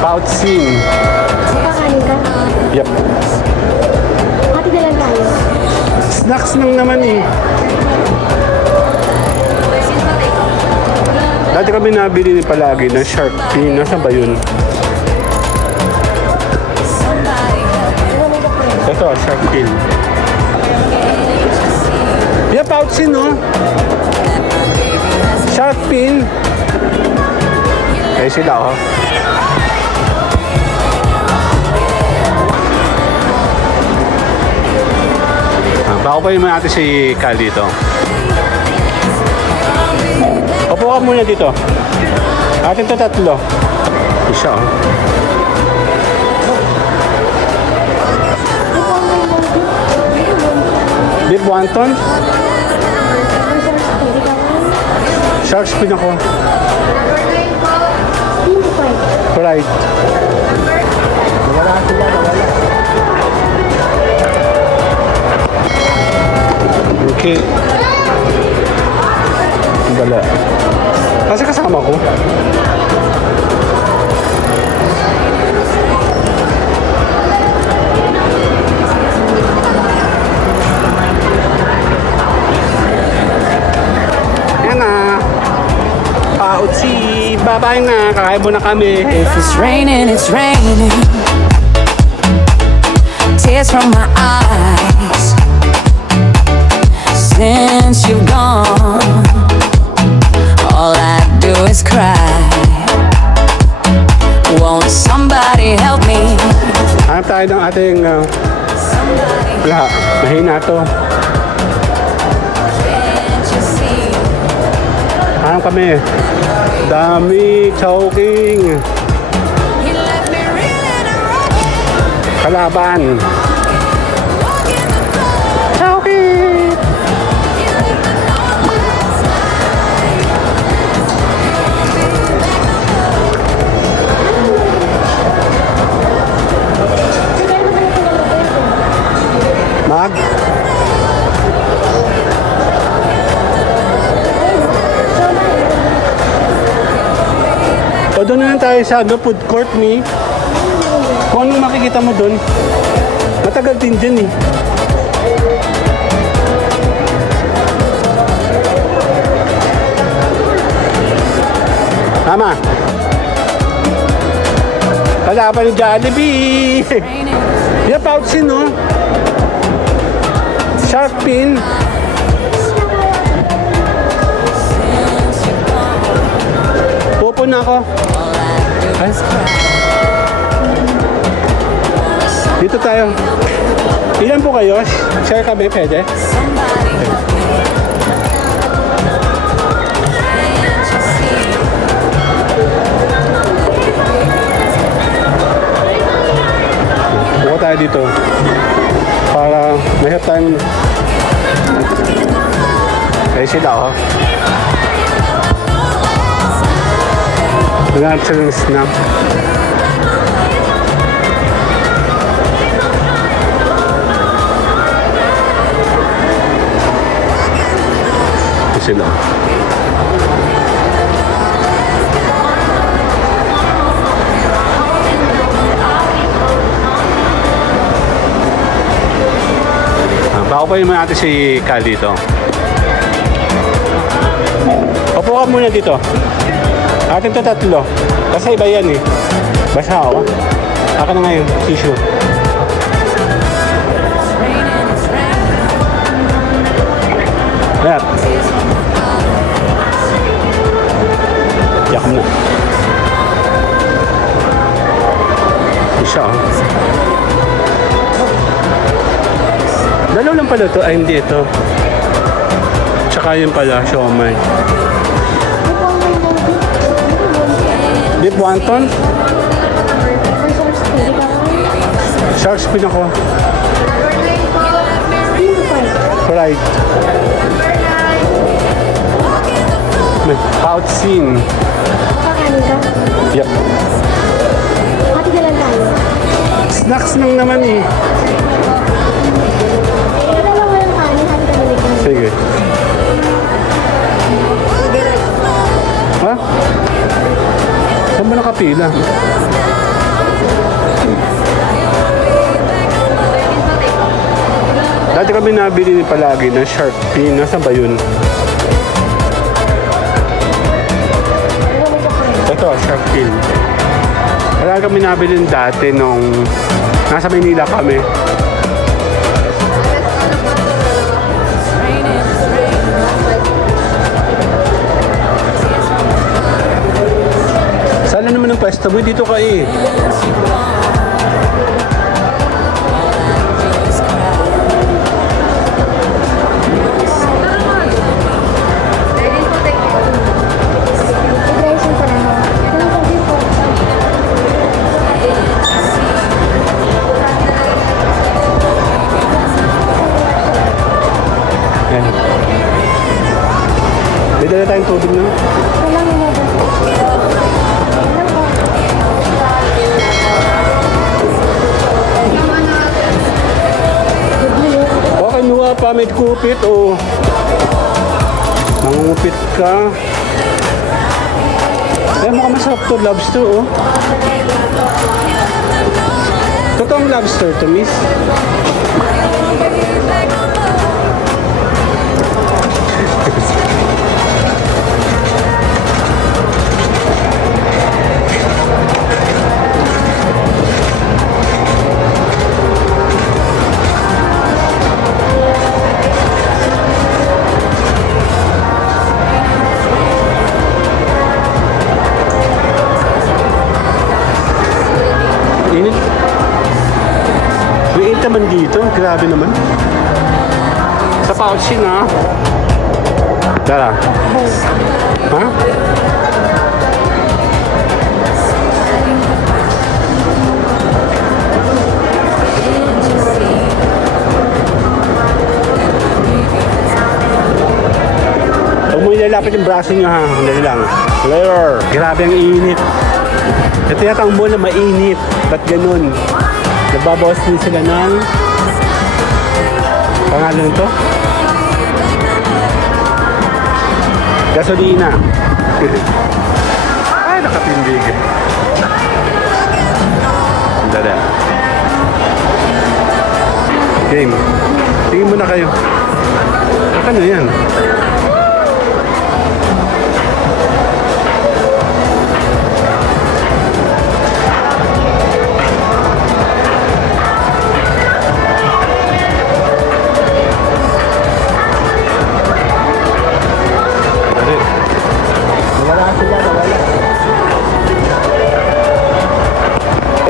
Pouchin. Kakanin ka? Yep. Hati na lang tayo. Snacks lang naman eh. Dati kami nabili ni palagi ng shark fin. Nasaan ba yun? Ito, shark fin. Yeah, pouchin, no? Shark fin. Eh, sila, oh. Bako pa naman natin si Cal dito. Opo ka muna dito. Atin to tatlo. Isa, oh. Beef wonton? Shark fin ako. Steam fried. Fried. Wala sila, wala. Okay. Wala. Kasi kasama ko. Yan na. Pouchin. Bye-bye na. Kakain muna kami. If it's raining, it's raining. Tears from my eyes. Since you've gone, all I do is cry. Won't somebody help me? Hanap tayo ng ating wala, mahina to. Can't you see? Hanap kami. Dami choking. You left me reeling and rolling, Kalaban. walking the floor. Choking. You left me Mag. O doon na lang tayo sa food court ni. Kung anong makikita mo doon. Matagal din dyan eh. Tama. Wala pa ni Jollibee. Yan, pouchin, no? Shark fin. Pupo na ako. Ay. Dito tayo. Ilan po kayo? Share kami, pwede? Buka tayo dito. Para mahirap tayong... Eh sila, oh. Naghanap sila ng snack. Ito sila. Bako pa naman natin si Cal dito. Opo ka muna dito. Atin to tatlo. Kasi iba yan eh. Basa ako. Aka na ngayon. Tissue. Ayan. Yak mo na. Isa oh. Dalaw lang pala to. Ay hindi ito. Tsaka yun pala. Siomay. Beef wonton? Shark fin ako. Steam fried. Fried. Pouchin. Kakanin ka? Yep. Hati na lang tayo. Snacks lang naman eh. Dalawa lang kanin, hati ka na lang. Sige. Ha? Saan ba nakapila? Dati kami nabili ni palagi ng shark fin. Nasaan ba yun? Ito, shark fin. Kaya kami nabili dati nung nasa Maynila kami. Saan na naman ang pwesto mo? Dito ka eh. Hydration pa lang. Ano po dito? Ayan. May dala tayong tubig na. Walang inabot. Walang po. Baka kinuha pa, may kupit o mangungupit ka. Eh, mukhang masarap to, lobster oh. Totoong lobster to, miss. Init. May init naman dito. Grabe naman. Sa Pauchin ha. Tara. Ha? Huwag mo ilalapit yung braso nyo ha. Dali lang. Layer. Grabe ang init. Ito yata ang mall na mainit. Ba't ganun? Nagbabawas din sila ng pangalan to? Gasolina. Ay, nakatindig. Dala. Game. Tingin mo na kayo. Ano yan?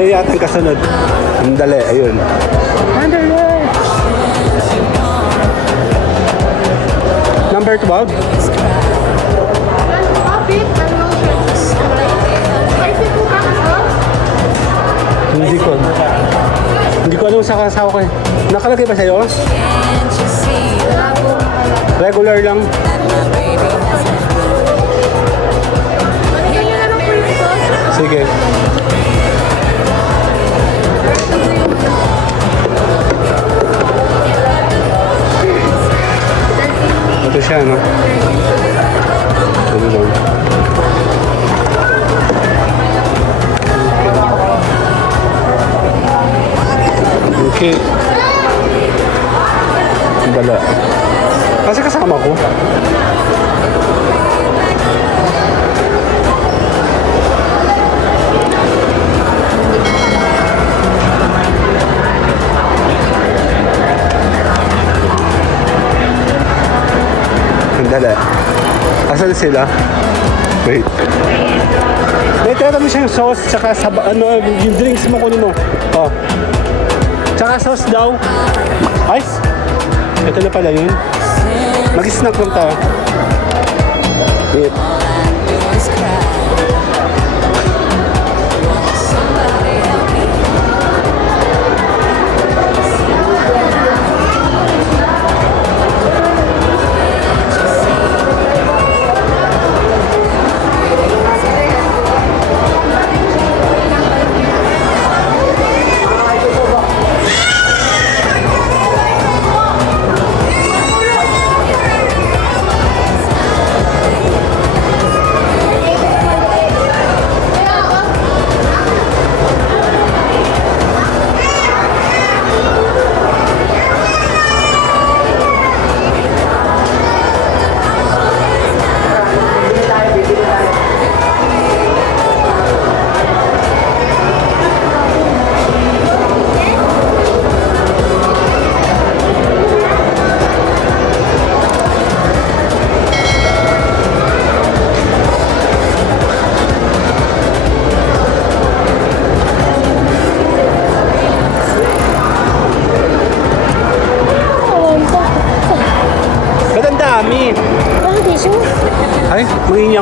Eh, ating kasunod. Ang dali, ayun. Number 12? Hindi ko. Hindi ko alam sa kasawa ko eh. Nakalagay ba sa'yo? Regular lang. Sige. Ito siya, no? Ito lang. Okay. Bala. Kasi kasama ko. Dala. Asan sila? Wait. May tira mo siyang sauce, tsaka ano, yung drinks mo kunin mo. Oh. Tsaka sauce daw. Ice? Ito na pala yun. Mag-snack lang tayo. Wait.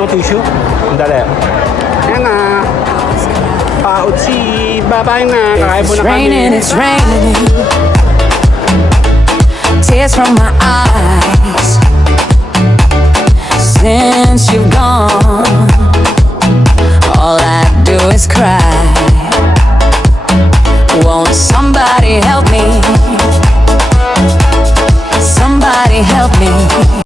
akong tissue. Sandali. Yan na. Pautsi. Bye-bye na. Kakain po It's na kami. raining, it's raining. Tears from my eyes. Since you've gone, all I do is cry. Won't somebody help me?